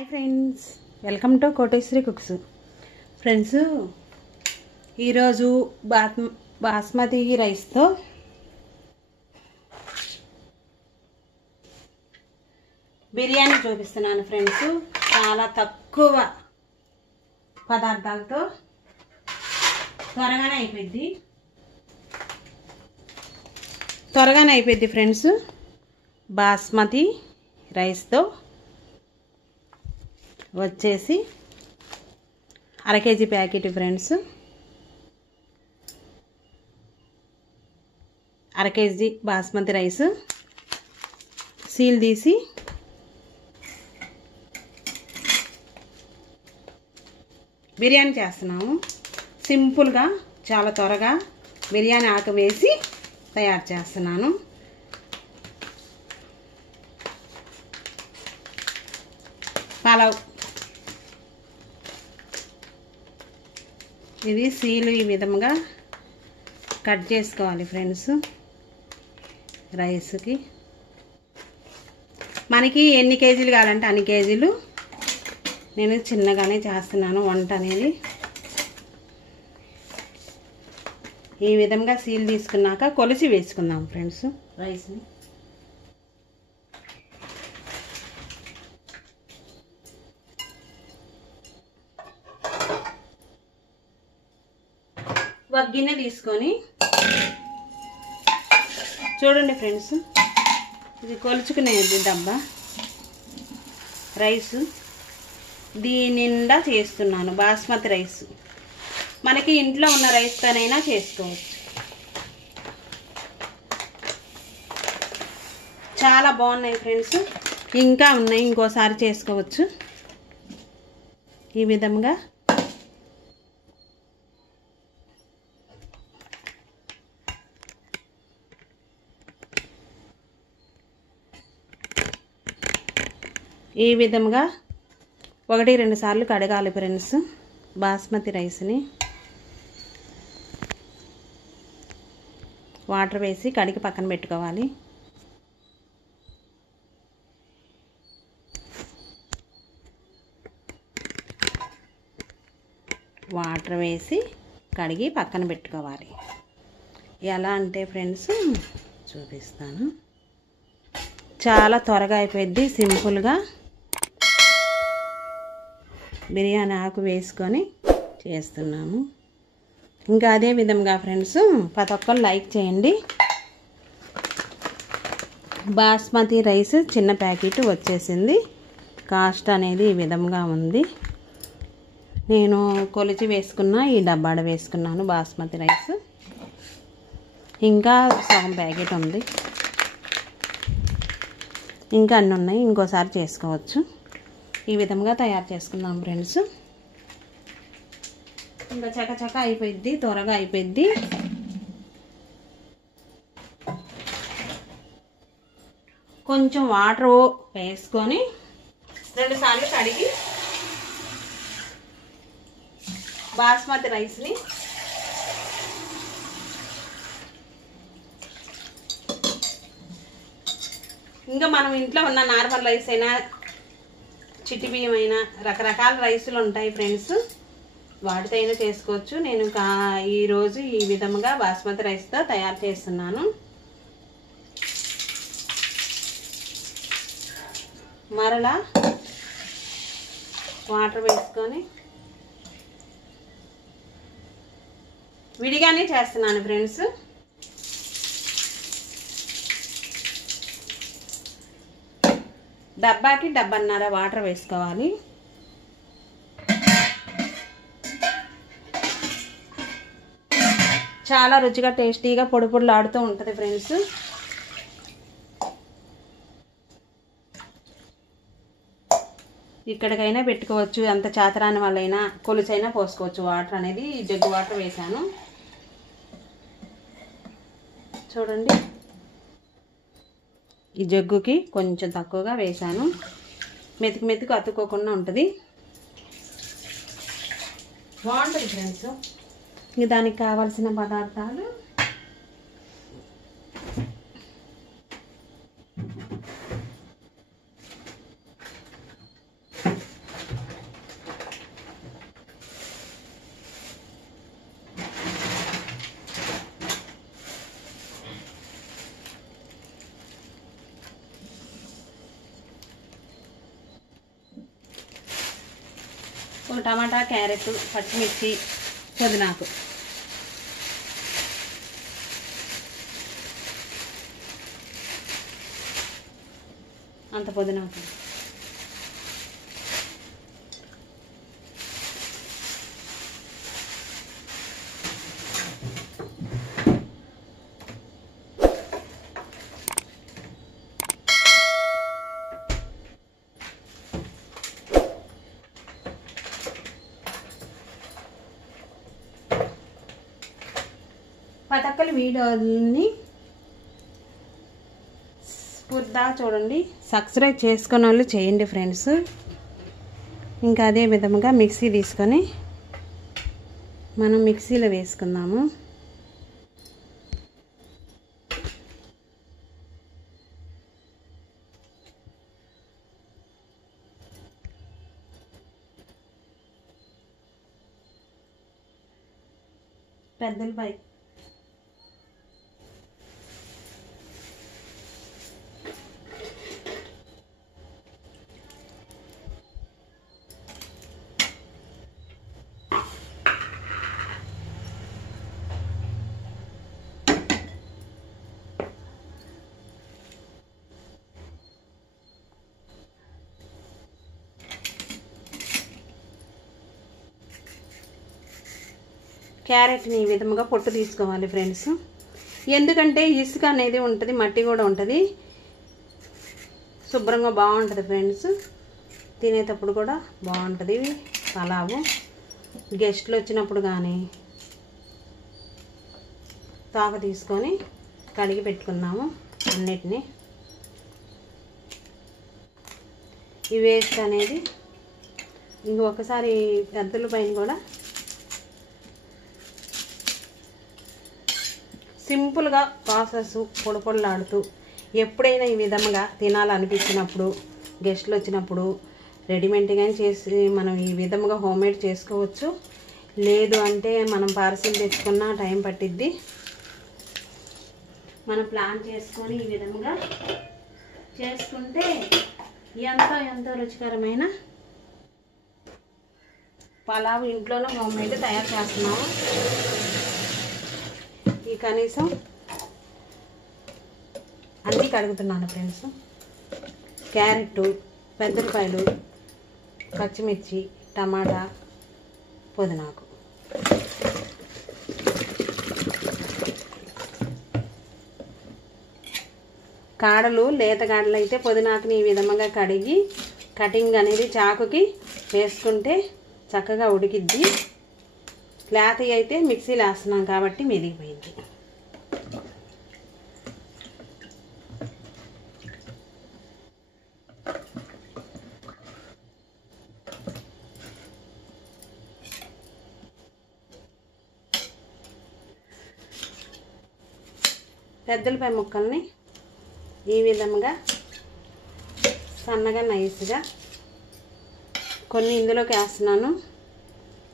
Hi friends, welcome to Koteswari cooks. Friends, ఈరోజు బాస్మతి రైస్తో బిర్యానీ చూపిస్తున్నాను ఫ్రెండ్స్. చాలా తక్కువ పదార్థాలతో త్వరగానే అయిపోద్ది ఫ్రెండ్స్. బాస్మతి రైస్తో వచ్చేసి అర కేజీ ప్యాకెట్ ఫ్రెండ్స్. అర కేజీ బాస్మతి రైస్ సీల్ తీసి బిర్యానీ చేస్తున్నాము. సింపుల్గా చాలా త్వరగా బిర్యానీ ఆకు వేసి తయారు చేస్తున్నాను. పలావ్ ఇది సీలు ఈ విధంగా కట్ చేసుకోవాలి ఫ్రెండ్స్. రైస్కి మనకి ఎన్ని కేజీలు కావాలంటే అన్ని కేజీలు నేను చిన్నగానే చేస్తున్నాను వంట అనేది. ఈ విధంగా సీల్ తీసుకున్నాక కొలిచి వేసుకుందాం ఫ్రెండ్స్ రైస్ని. ఒక గిన్నె తీసుకొని చూడండి ఫ్రెండ్స్, ఇది కొలుచుకునేది డబ్బా రైస్. దీని నిండా చేస్తున్నాను బాస్మతి రైస్. మనకి ఇంట్లో ఉన్న రైస్తోనైనా చేసుకోవచ్చు. చాలా బాగున్నాయి ఫ్రెండ్స్, ఇంకా ఉన్నాయి, ఇంకోసారి చేసుకోవచ్చు. ఈ విధంగా ఒకటి రెండు సార్లు కడగాలి ఫ్రెండ్స్ బాస్మతి రైస్ని. వాటర్ వేసి కడిగి పక్కన పెట్టుకోవాలి. వాటర్ వేసి కడిగి పక్కన పెట్టుకోవాలి. ఎలా అంటే ఫ్రెండ్స్ చూపిస్తాను. చాలా త్వరగా అయిపోయింది. సింపుల్గా బిర్యానీ ఆకు వేసుకొని చేస్తున్నాము. ఇంకా అదే విధంగా ఫ్రెండ్స్ ప్రతి ఒక్కరు లైక్ చేయండి. బాస్మతి రైస్ చిన్న ప్యాకెట్ వచ్చేసింది. కాస్ట్ అనేది ఈ విధంగా ఉంది. నేను కొలిచి వేసుకున్న ఈ డబ్బాడ వేసుకున్నాను బాస్మతి రైస్. ఇంకా సగం ప్యాకెట్ ఉంది, ఇంకా అన్నీ ఉన్నాయి, ఇంకోసారి చేసుకోవచ్చు. ఈ విధంగా తయారు చేసుకుందాం ఫ్రెండ్స్. ఇంకా చకచక అయిపోయింది, త్వరగా అయిపోయింది. కొంచెం వాటర్ వేసుకొని 2 సార్లు కడిగి బాస్మతి రైస్ని ఇంకా మనం ఇంట్లో ఉన్న నార్మల్ రైస్ అయినా చిట్టి బియ్యం అయినా రకరకాల రైసులు ఉంటాయి ఫ్రెండ్స్, వాటితో అయినా చేసుకోవచ్చు. నేను ఈరోజు ఈ విధంగా బాస్మతి రైస్తో తయారు చేస్తున్నాను. మరలా వాటర్ వేసుకొని విడిగానే చేస్తున్నాను ఫ్రెండ్స్. డబ్బాకి డబ్బన్నర వాటర్ వేసుకోవాలి. చాలా రుచిగా టేస్టీగా పొడి పొడిలాడుతూ ఉంటుంది ఫ్రెండ్స్. ఇక్కడికైనా పెట్టుకోవచ్చు, అంత చాతరాని వాళ్ళైనా కొలుచైనా పోసుకోవచ్చు. వాటర్ అనేది జగ్గు వాటర్ వేసాను చూడండి. ఈ జగ్గుకి కొంచెం తక్కువగా వేసాను, మెతుకు అతుక్కోకుండా ఉంటుంది, బాగుంటుంది ఫ్రెండ్స్. ఇంక దానికి కావాల్సిన పదార్థాలు ఒక టమాటా, క్యారెట్, పచ్చిమిర్చి, పుదీనాకు. అంత పుదీనాకు. పటక్కలు వీడియోని పూర్తిగా చూడండి. సబ్స్క్రైబ్ చేసుకున్న వాళ్ళు చేయండి ఫ్రెండ్స్. ఇంకా అదే విధముగా మిక్సీ తీసుకొని మనం మిక్సీలో వేసుకుందాము. పెద్దలపై క్యారెట్ని ఈ విధముగా పొట్టు తీసుకోవాలి ఫ్రెండ్స్. ఎందుకంటే ఇసుక అనేది ఉంటుంది, మట్టి కూడా ఉంటుంది, శుభ్రంగా బాగుంటుంది ఫ్రెండ్స్. తినేటప్పుడు కూడా బాగుంటుంది పలావు. గెస్ట్లు వచ్చినప్పుడు కానీ తోక తీసుకొని కడిగి పెట్టుకున్నాము అన్నిటినీ. ఈ వేస్ట్ అనేది ఇంకొకసారి పెద్దల పైన కూడా సింపుల్గా ప్రాసెస్ పొడిపొడలాడుతూ ఎప్పుడైనా ఈ విధంగా తినాలనిపించినప్పుడు, గెస్ట్లు వచ్చినప్పుడు రెడీమేడ్గా చేసి మనం ఈ విధంగా హోమ్మేడ్ చేసుకోవచ్చు. లేదు అంటే మనం పార్సిల్ తెచ్చుకున్న టైం పట్టిద్ది. మనం ప్లాన్ చేసుకొని ఈ విధంగా చేసుకుంటే ఎంతో రుచికరమైన పలావ్ ఇంట్లోనే హోమ్మేడ్ తయారు చేస్తున్నాము. ఈ కనీసం అన్నీ కడుగుతున్నాను ఫ్రెండ్స్. క్యారెట్, పెద్దలపాయలు, పచ్చిమిర్చి, టమాటా, పుదీనాకు. కాడలు, లేత కాడలు అయితే పుదీనాకుని ఈ విధంగా కడిగి కటింగ్ అనేది చాకుకి వేసుకుంటే చక్కగా ఉడికిద్ది. లేత అయితే మిక్సీలో వేస్తున్నాం కాబట్టి మెదిగిపోయింది. పెద్దలపై ముక్కల్ని ఈ విధంగా సన్నగా నైస్గా కొన్ని ఇందులోకి వేస్తున్నాను,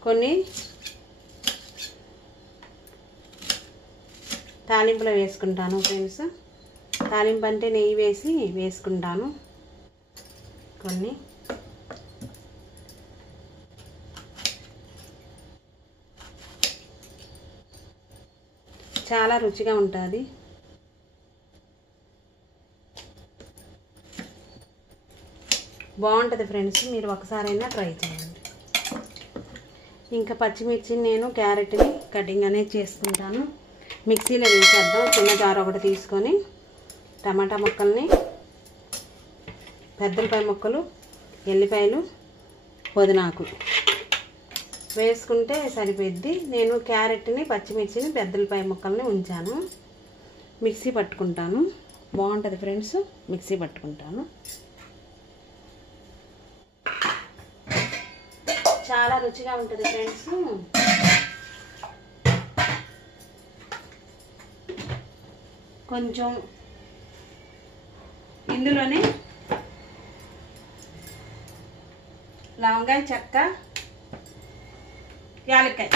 కొన్ని తాలింపులో వేసుకుంటాను ఫ్రెండ్స్. తాలింపు అంటే నెయ్యి వేసి వేసుకుంటాను కొన్ని. చాలా రుచిగా ఉంటుంది. బాగుంటుంది ఫ్రెండ్స్, మీరు ఒకసారైనా ట్రై చేయండి. ఇంకా పచ్చిమిర్చిని నేను క్యారెట్ని కటింగ్ అనేది చేసుకుంటాను. మిక్సీలో వేసేద్దాం. చిన్న జార్ ఒకటి తీసుకొని టమాటా ముక్కల్ని, పెద్దలపాయ ముక్కలు, ఎల్లిపాయలు, పుదీనాకు వేసుకుంటే సరిపోద్ది. నేను క్యారెట్ని, పచ్చిమిర్చిని, పెద్దలపాయ ముక్కల్ని ఉంచాను. మిక్సీ పట్టుకుంటాను. బాగుంటుంది ఫ్రెండ్స్, మిక్సీ పట్టుకుంటాను. చాలా రుచిగా ఉంటుంది ఫ్రెండ్స్. కొంచెం ఇందులోనే లవంగాయ, చెక్క, యాలక్కాయ,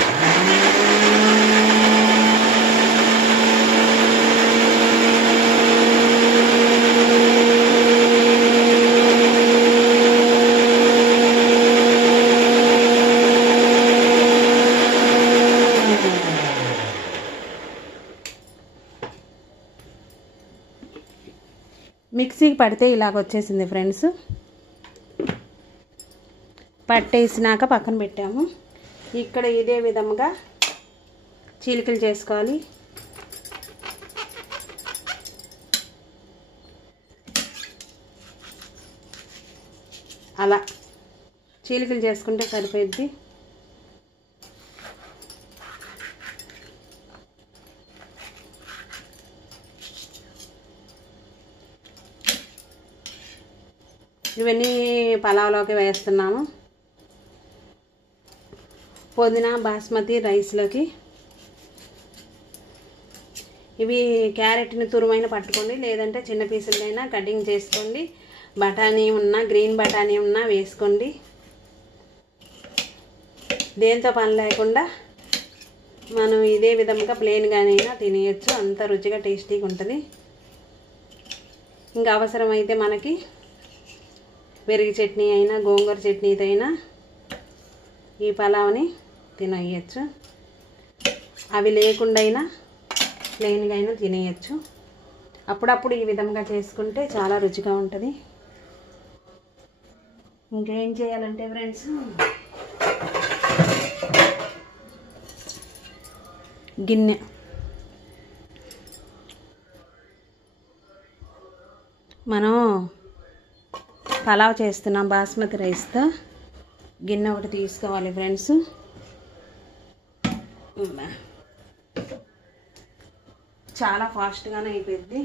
మిక్సీకి పడితే ఇలాగ వచ్చేసింది ఫ్రెండ్స్. పట్టేసినాక పక్కన పెట్టాము. ఇక్కడ ఇదే విధంగా చీలికలు చేసుకోవాలి. అలా చీలికలు చేసుకుంటే సరిపోద్ది. ఇవన్నీ పలావ్లోకి వేస్తున్నాము. పుదీనా బాస్మతి రైస్లోకి ఇవి క్యారెట్ని తురుమైన పట్టుకోండి, లేదంటే చిన్న పీసులైనా కటింగ్ చేసుకోండి. బఠానీ ఉన్నా గ్రీన్ బఠానీ ఉన్నా వేసుకోండి. దేంతో పని లేకుండా మనం ఇదే విధంగా ప్లెయిన్గానైనా తినేయచ్చు. అంత రుచిగా టేస్టీగా ఉంటుంది. ఇంకా అవసరమైతే మనకి పెరుగు చట్నీ అయినా గోంగూర చట్నీతో అయినా ఈ పలావ్ని తినేయచ్చు. అవి లేకుండా అయినా ప్లెయిన్గా అయినా తినేయచ్చు. అప్పుడప్పుడు ఈ విధంగా చేసుకుంటే చాలా రుచిగా ఉంటుంది. ఇంకేం చేయాలంటే ఫ్రెండ్స్, గిన్నె మనం పలావ్ చేస్తున్నాం బాస్మతి రైస్తో. గిన్నె ఒకటి తీసుకోవాలి ఫ్రెండ్స్. చాలా ఫాస్ట్గానే అయిపోయింది.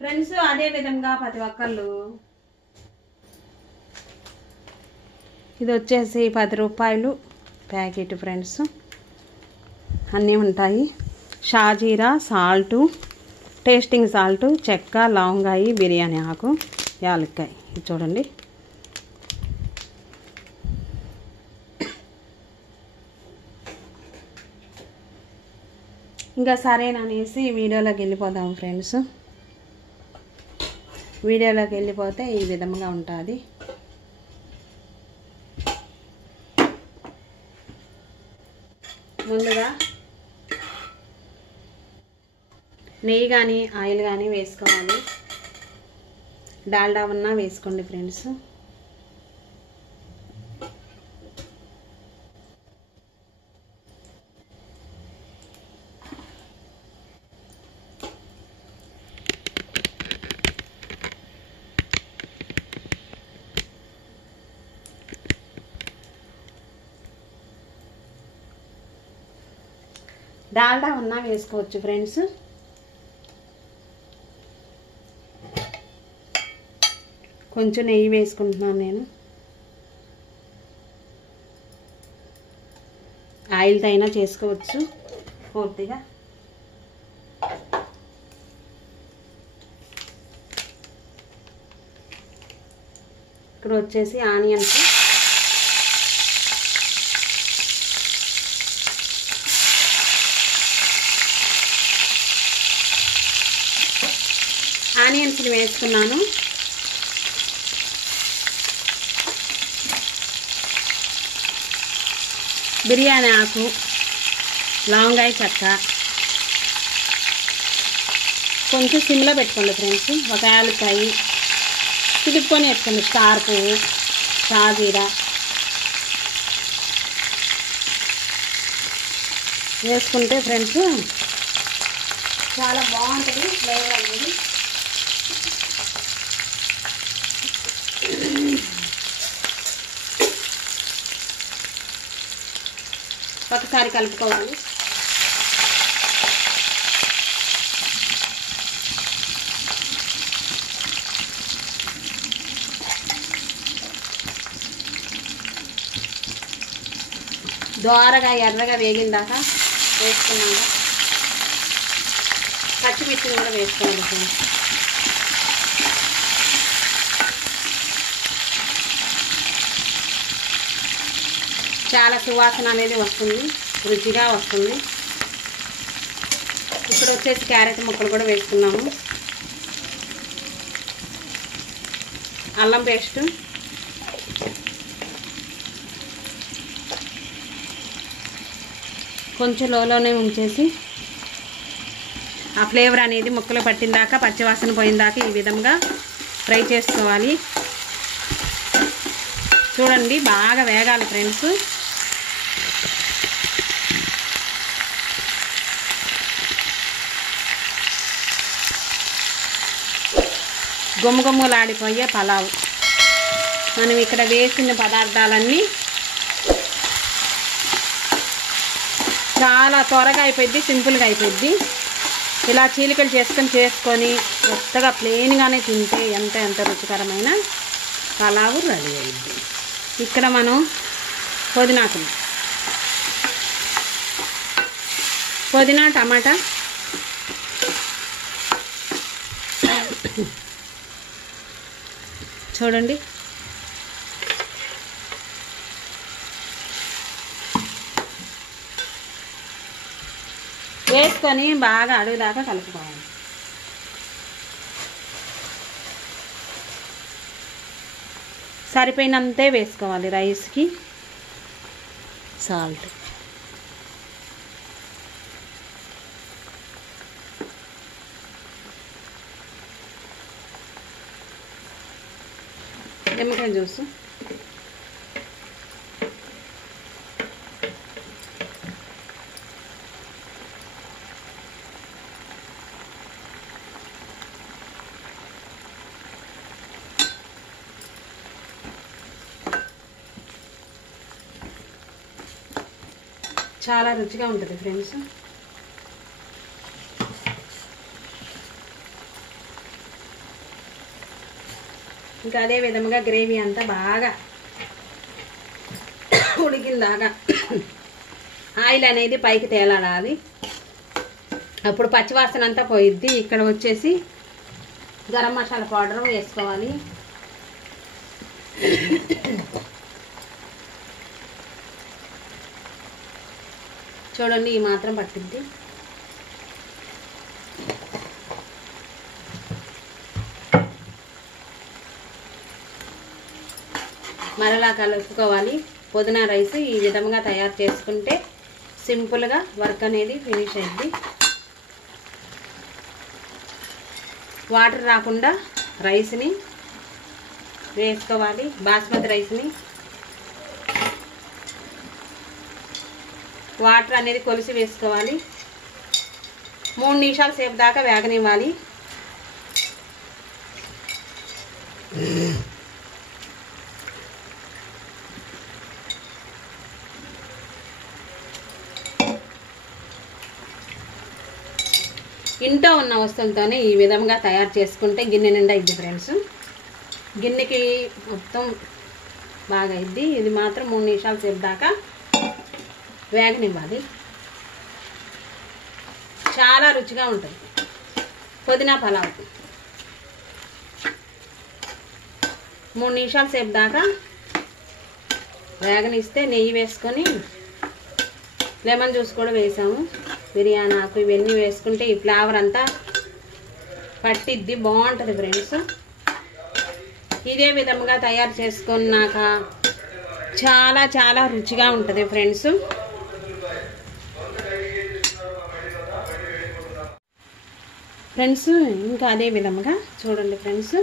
ఫ్రెండ్స్ అదే విధంగా ప్రతి ఒక్కళ్ళు ఇది వచ్చేసి 10 రూపాయలు ప్యాకెట్ ఫ్రెండ్స్. అన్నీ ఉంటాయి. షాజీరా, సాల్టు, టేస్టింగ్ సాల్టు, చెక్క, లవంగాయి, బిర్యానీ ఆకు, యాలక్కాయ. ఇది చూడండి. ఇంకా సరేననేసి వీడియోలోకి వెళ్ళిపోదాం ఫ్రెండ్స్. వీడియోలోకి వెళ్ళిపోతే ఈ విధంగా ఉంటుంది. ముందుగా నెయ్యి కానీ ఆయిల్ కానీ వేసుకోవాలి. డాల్డా ఉన్నా వేసుకోండి ఫ్రెండ్స్. డాల్డా ఉన్నా వేసుకోవచ్చు ఫ్రెండ్స్. కొంచెం నెయ్యి వేసుకుంటున్నాను నేను. ఆయిల్తో అయినా చేసుకోవచ్చు పూర్తిగా. ఇక్కడ వచ్చేసి ఆనియన్స్, ఆనియన్స్ని వేసుకున్నాను. బిర్యానీ ఆకు, లవంగాయ చెక్క కొంచెం సిమ్లో పెట్టుకోండి ఫ్రెండ్స్. ఒక యాలక్కాయ చిలుపుకొని వేసుకోండి. స్టార్ పువ్వు, షాజీరా వేసుకుంటే ఫ్రెండ్స్ చాలా బాగుంటుంది ఫ్లేవర్ అనేది. ఒకసారి కలుపుకోవాలి. దోరగా ఎర్రగా వేగిందాక వేసుకున్నాక పచ్చిమిర్చిని కూడా వేసుకోవాలి ఫ్రెండ్స్. చాలా సువాసన అనేది వస్తుంది, రుచిగా వస్తుంది. ఇప్పుడు వచ్చేసి క్యారెట్ ముక్కలు కూడా వేసుకున్నాము. అల్లం పేస్టు, కొంచెం లోలోనే ఉంచేసి ఆ ఫ్లేవర్ అనేది ముక్కలు పట్టిందాకా పచ్చివాసన పోయిందాకా ఈ విధంగా ఫ్రై చేసుకోవాలి. చూడండి బాగా వేగాలి ఫ్రెండ్స్. గుమ్మగుమ్మలాడిపోయే పలావ్. మనం ఇక్కడ వేసిన పదార్థాలన్నీ చాలా త్వరగా అయిపోద్ది, సింపుల్గా అయిపోద్ది. ఇలా చీలికలు చేసుకొని కొత్తగా ప్లెయిన్గానే తింటే ఎంత రుచికరమైన పలావు రెడీ అయింది. ఇక్కడ మనం పుదీనా టమాటా చూడండి వేసుకొని బాగా అడుగుదాకా కలుపుకోవాలి. సరిపోయినంతే వేసుకోవాలి. రైస్కి సాల్ట్, నిమ్మకాయ జ్యూసు, చాలా రుచిగా ఉంటుంది ఫ్రెండ్స్. ఇంకా అదే విధంగా గ్రేవీ అంతా బాగా ఉడికిందాకా ఆయిల్ అనేది పైకి తేలాడాలి. అప్పుడు పచ్చివాసన అంతా పోయిద్ది. ఇక్కడ వచ్చేసి గరం మసాలా పౌడర్ వేసుకోవాలి. చూడండి ఈ మాత్రం పట్టింది. మరలా కలుపుకోవాలి. పుదీనా రైస్ ఈ విధంగా తయారు చేసుకుంటే సింపుల్గా వర్క్ అనేది ఫినిష్ అయింది. వాటర్ రాకుండా రైస్ని వేసుకోవాలి. బాస్మతి రైస్ని వాటర్ అనేది కొలిసి వేసుకోవాలి. 3 నిమిషాల సేపు దాకా వేగనివ్వాలి. ఇంట్లో ఉన్న వస్తువులతోనే ఈ విధంగా తయారు చేసుకుంటే గిన్నె నిండా ఇద్ది ఫ్రెండ్స్. గిన్నెకి మొత్తం బాగా ఇద్ది. ఇది మాత్రం 3 నిమిషాల సేపు దాకా వేగనివ్వాలి. చాలా రుచిగా ఉంటుంది పుదీనా పలావ్. 3 నిమిషాల సేపు దాకా వేగనిస్తే నెయ్యి వేసుకొని లెమన్ జ్యూస్ కూడా వేసాము. బిర్యానీ ఆకు ఇవన్నీ వేసుకుంటే ఈ ఫ్లేవర్ అంతా పట్టిద్ది, బాగుంటుంది ఫ్రెండ్స్. ఇదే విధంగా తయారు చేసుకున్నాక చాలా రుచిగా ఉంటుంది ఫ్రెండ్స్. ఇంకా అదే విధంగా చూడండి ఫ్రెండ్స్,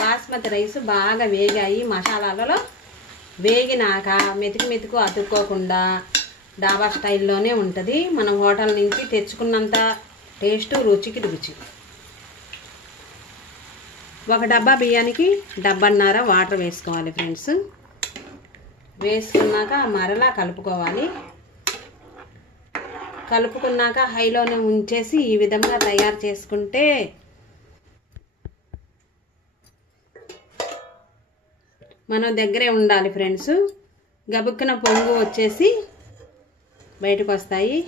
బాస్మతి రైస్ బాగా వేగాయి. మసాలాలలో వేగినాక మెతుకు అతుక్కోకుండా డాబా స్టైల్లోనే ఉంటుంది. మనం హోటల్ నుంచి తెచ్చుకున్నంత టేస్ట్, రుచికి రుచి. ఒక డబ్బా బియ్యానికి డబ్బన్నర వాటర్ వేసుకోవాలి ఫ్రెండ్స్. వేసుకున్నాక మరలా కలుపుకోవాలి. కలుపుకున్నాక హైలోనే ఉంచేసి ఈ విధంగా తయారు చేసుకుంటే మనం దగ్గరే ఉండాలి ఫ్రెండ్స్. గబుక్కున పొంగు వచ్చేసి బయటకు వస్తాయి.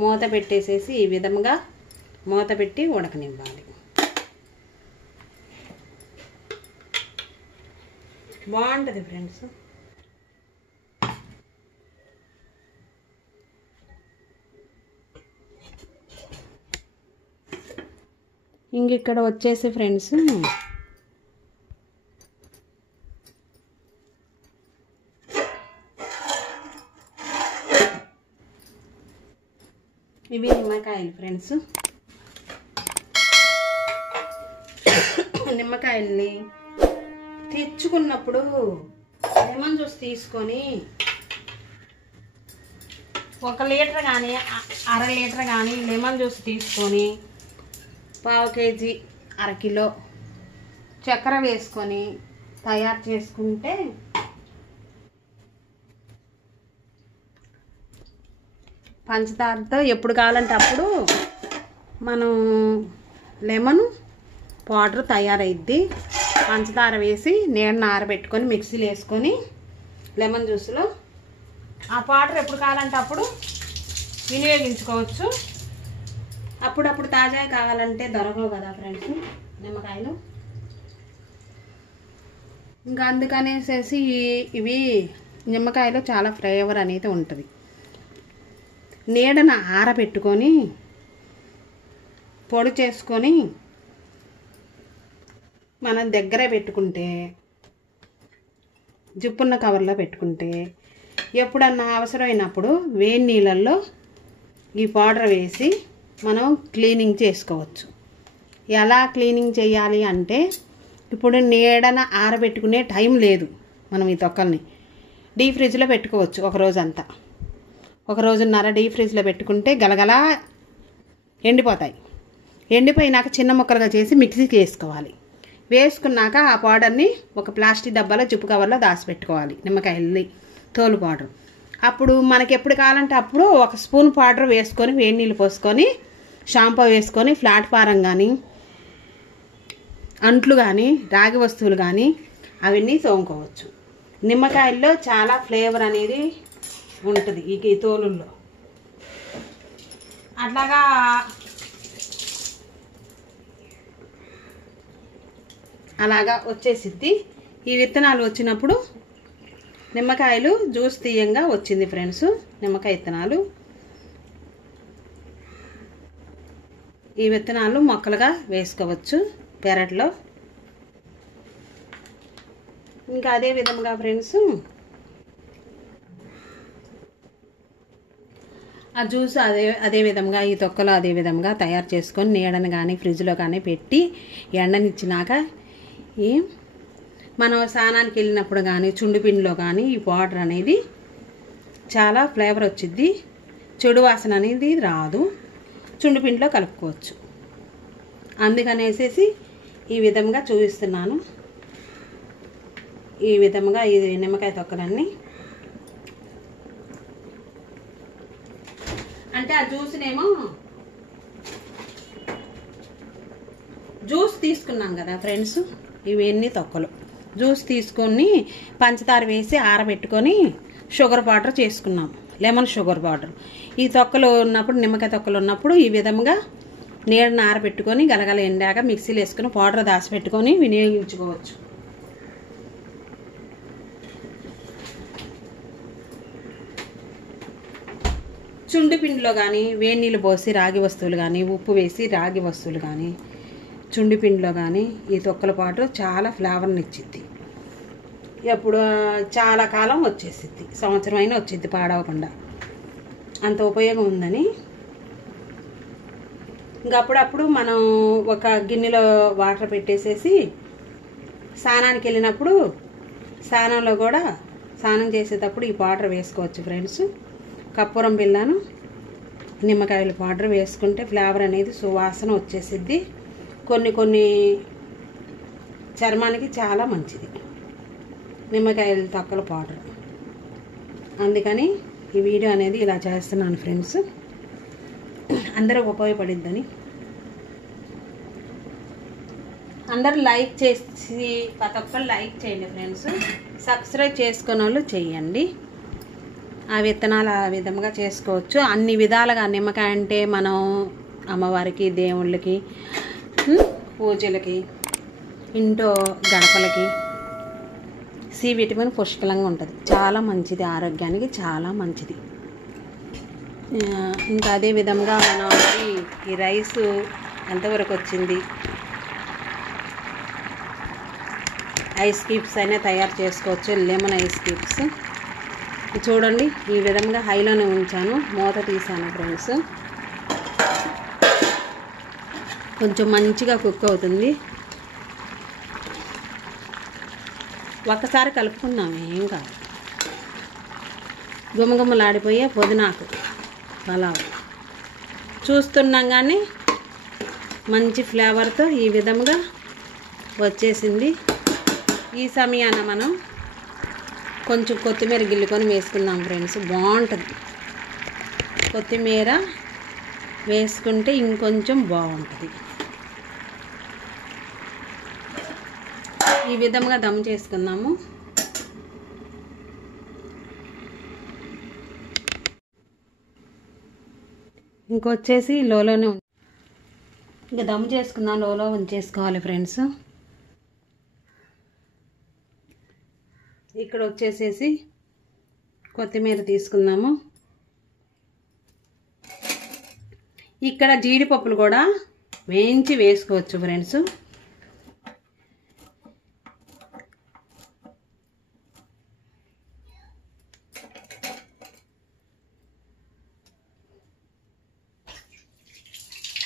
మూత పెట్టేసేసి ఈ విధంగా మూత పెట్టి ఉడకనివ్వాలి. బాగుంటుంది ఫ్రెండ్స్. ఇక్కడ వచ్చేసి ఫ్రెండ్స్ నిమ్మకాయలు ఫ్రెండ్స్. నిమ్మకాయల్ని తెచ్చుకున్నప్పుడు లెమన్ జ్యూస్ తీసుకొని 1 లీటర్ కానీ 1/2 లీటర్ కానీ లెమన్ జ్యూస్ తీసుకొని 1/2 కేజీ 1/2 కిలో చక్కెర వేసుకొని తయారు చేసుకుంటే పంచదారతో ఎప్పుడు కావాలంటే అప్పుడు మనం లెమన్ పౌడర్ తయారైద్ది. పంచదార వేసి నీడను ఆరబెట్టుకొని మిక్సీలో వేసుకొని లెమన్ జ్యూస్లో ఆ పౌడర్ ఎప్పుడు కావాలంటే అప్పుడు వినియోగించుకోవచ్చు. అప్పుడప్పుడు తాజా కావాలంటే దొరకవు కదా ఫ్రెండ్స్ నిమ్మకాయలు. ఇంకా అందుకనేసేసి ఇవి నిమ్మకాయలో చాలా ఫ్లేవర్ అనేది ఉంటుంది. నీడను ఆరబెట్టుకొని పొడి చేసుకొని మనం దగ్గర పెట్టుకుంటే జిప్పున్న కవర్లో పెట్టుకుంటే ఎప్పుడన్నా అవసరమైనప్పుడు వేడి నీళ్ళల్లో ఈ పౌడర్ వేసి మనం క్లీనింగ్ చేసుకోవచ్చు. ఎలా క్లీనింగ్ చేయాలి అంటే ఇప్పుడు నీడన ఆరబెట్టుకునే టైం లేదు. మనం ఈ తొక్కల్ని డీప్ ఫ్రిడ్జ్లో పెట్టుకోవచ్చు. ఒక రోజంతా 1 రోజున్నర డీప్ ఫ్రిడ్జ్లో పెట్టుకుంటే గలగలా ఎండిపోతాయి. ఎండిపోయినాక చిన్న ముక్కలుగా చేసి మిక్సీకి వేసుకోవాలి. వేసుకున్నాక ఆ పౌడర్ని ఒక ప్లాస్టిక్ డబ్బాలో జిప్పు కవర్లో దాచిపెట్టుకోవాలి. నిమ్మకాయల్ని తోలు పౌడర్. అప్పుడు మనకి ఎప్పుడు కావాలంటే అప్పుడు 1 స్పూన్ పౌడర్ వేసుకొని వేడి నీళ్ళు పోసుకొని షాంపూ వేసుకొని ప్లాట్ఫారం కానీ అంట్లు కానీ రాగి వస్తువులు కానీ అవన్నీ తోముకోవచ్చు. నిమ్మకాయల్లో చాలా ఫ్లేవర్ అనేది ఉంటుంది ఈ తోలుల్లో. అట్లాగా అలాగా వచ్చేసిద్ది. ఈ విత్తనాలు వచ్చినప్పుడు నిమ్మకాయలు జ్యూస్ తీయంగా వచ్చింది ఫ్రెండ్స్. నిమ్మకాయ విత్తనాలు ఈ విత్తనాలు మొక్కలుగా వేసుకోవచ్చు పెరట్లో. ఇంకా అదే విధంగా ఫ్రెండ్స్ ఆ జ్యూస్ అదే విధంగా ఈ తొక్కలు అదే విధంగా తయారు చేసుకొని నీడని కానీ ఫ్రిడ్జ్లో కానీ పెట్టి ఎండనిచ్చినాక మనం స్నానానికి వెళ్ళినప్పుడు కానీ చుండిపిండిలో కానీ ఈ పౌడర్ అనేది చాలా ఫ్లేవర్ వచ్చిద్ది. చెడు వాసన అనేది రాదు. చుండిపిండిలో కలుపుకోవచ్చు. అందుకనేసేసి ఈ విధంగా చూపిస్తున్నాను. ఈ విధంగా ఈ నిమ్మకాయ తొక్కలన్నీ అంటే ఆ జ్యూస్నేమో జ్యూస్ తీసుకున్నాం కదా ఫ్రెండ్స్. ఇవన్నీ తొక్కలు జ్యూస్ తీసుకొని పంచదార వేసి ఆరబెట్టుకొని షుగర్ పౌడర్ చేసుకున్నాం. Lemon sugar powder. ఈ తొక్కలు ఉన్నప్పుడు నిమ్మకాయ తొక్కలు ఉన్నప్పుడు ఈ విధంగా నీడను ఆరబెట్టుకొని గలగల ఎండాక మిక్సీలో వేసుకుని పౌడర్ దాచిపెట్టుకొని వినియోగించుకోవచ్చు. చుండిపిండిలో కానీ వేడి నీళ్ళు పోసి రాగి వస్తువులు కానీ ఉప్పు వేసి రాగి వస్తువులు కానీ చుండిపిండిలో కానీ ఈ తొక్కల పౌడర్ చాలా ఫ్లేవర్ని ఇచ్చిద్ది. ఎప్పుడు చాలా కాలం వచ్చేసిద్ది. సంవత్సరం అయినా వచ్చిద్ది పాడవకుండా. అంత ఉపయోగం ఉందని ఇంకప్పుడప్పుడు మనం ఒక గిన్నెలో వాటర్ పెట్టేసేసి స్నానానికి వెళ్ళినప్పుడు స్నానంలో కూడా స్నానం చేసేటప్పుడు ఈ పౌడర్ వేసుకోవచ్చు ఫ్రెండ్స్. కర్పూరం బిళ్ళను నిమ్మకాయల పౌడర్ వేసుకుంటే ఫ్లేవర్ అనేది సువాసన వచ్చేసిద్ది. కొన్ని చర్మానికి చాలా మంచిది నిమ్మకాయల తొక్కల పౌడర్. అందుకని ఈ వీడియో అనేది ఇలా చేస్తున్నాను ఫ్రెండ్స్. అందరికి ఉపయోగపడిద్దని. అందరూ లైక్ చేసి ప్రతి ఒక్కరు లైక్ చేయండి ఫ్రెండ్స్. సబ్స్క్రైబ్ చేసుకున్న వాళ్ళు చేయండి. ఆ విత్తనాలు ఆ విధంగా చేసుకోవచ్చు. అన్ని విధాలుగా నిమ్మకాయ అంటే మనం అమ్మవారికి దేవుళ్ళకి పూజలకి ఇంట్లో గడపలకి సి విటమిన్ పుష్కలంగా ఉంటుంది. చాలా మంచిది. ఆరోగ్యానికి చాలా మంచిది. ఇంకా అదే విధంగా మనం ఈ రైస్ ఎంతవరకు వచ్చింది. ఐస్ క్యూబ్స్ అయినా తయారు చేసుకోవచ్చు. లెమన్ ఐస్ క్యూబ్స్ చూడండి. ఈ విధంగా హైలోనే ఉంచాను. మూత తీసాను ఫ్రెండ్స్. కొంచెం మంచిగా కుక్ అవుతుంది. ఒక్కసారి కలుపుకుందామే, ఏం కాదు. గుమగుమలాడిపోయే పుదీనాకు పలావ్ చూస్తున్నాం కానీ మంచి ఫ్లేవర్తో ఈ విధంగా వచ్చేసింది. ఈ సమయాన మనం కొంచెం కొత్తిమీర గిల్లుకొని వేసుకుందాం ఫ్రెండ్స్, బాగుంటుంది. కొత్తిమీర వేసుకుంటే ఇంకొంచెం బాగుంటుంది. ఈ విధంగా దమ్ చేసుకుందాము. ఇంకొచ్చేసి లోలోనే ఇంకా దమ్ చేసుకుందాం, లోలో ఉంచేసుకోవాలి ఫ్రెండ్స్. ఇక్కడ వచ్చేసేసి కొత్తిమీర తీసుకుందాము. ఇక్కడ జీడిపప్పులు కూడా వేయించి వేసుకోవచ్చు ఫ్రెండ్స్.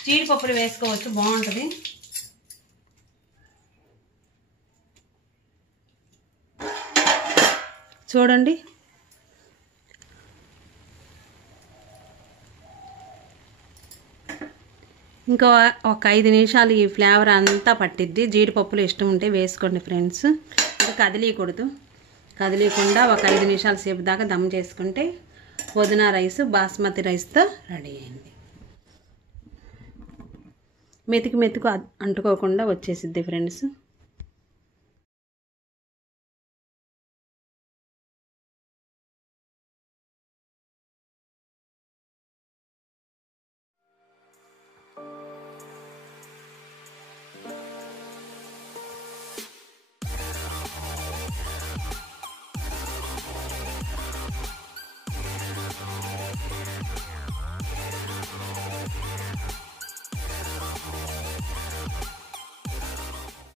జీడిపప్పులు వేసుకోవచ్చు, బాగుంటుంది. చూడండి, ఇంకా ఒక 5 నిమిషాలు ఈ ఫ్లేవర్ అంతా పట్టిద్ది. జీడిపప్పులు ఇష్టం ఉంటే వేసుకోండి ఫ్రెండ్స్. ఇంకా కదిలీకుండా ఒక 5 నిమిషాల సేపు దాకా దమ్ చేసుకుంటే పుదీనా రైస్ బాస్మతి రైస్తో రెడీ అయింది. మెతుకు అంటుకోకుండా వచ్చేసిద్ది ఫ్రెండ్స్.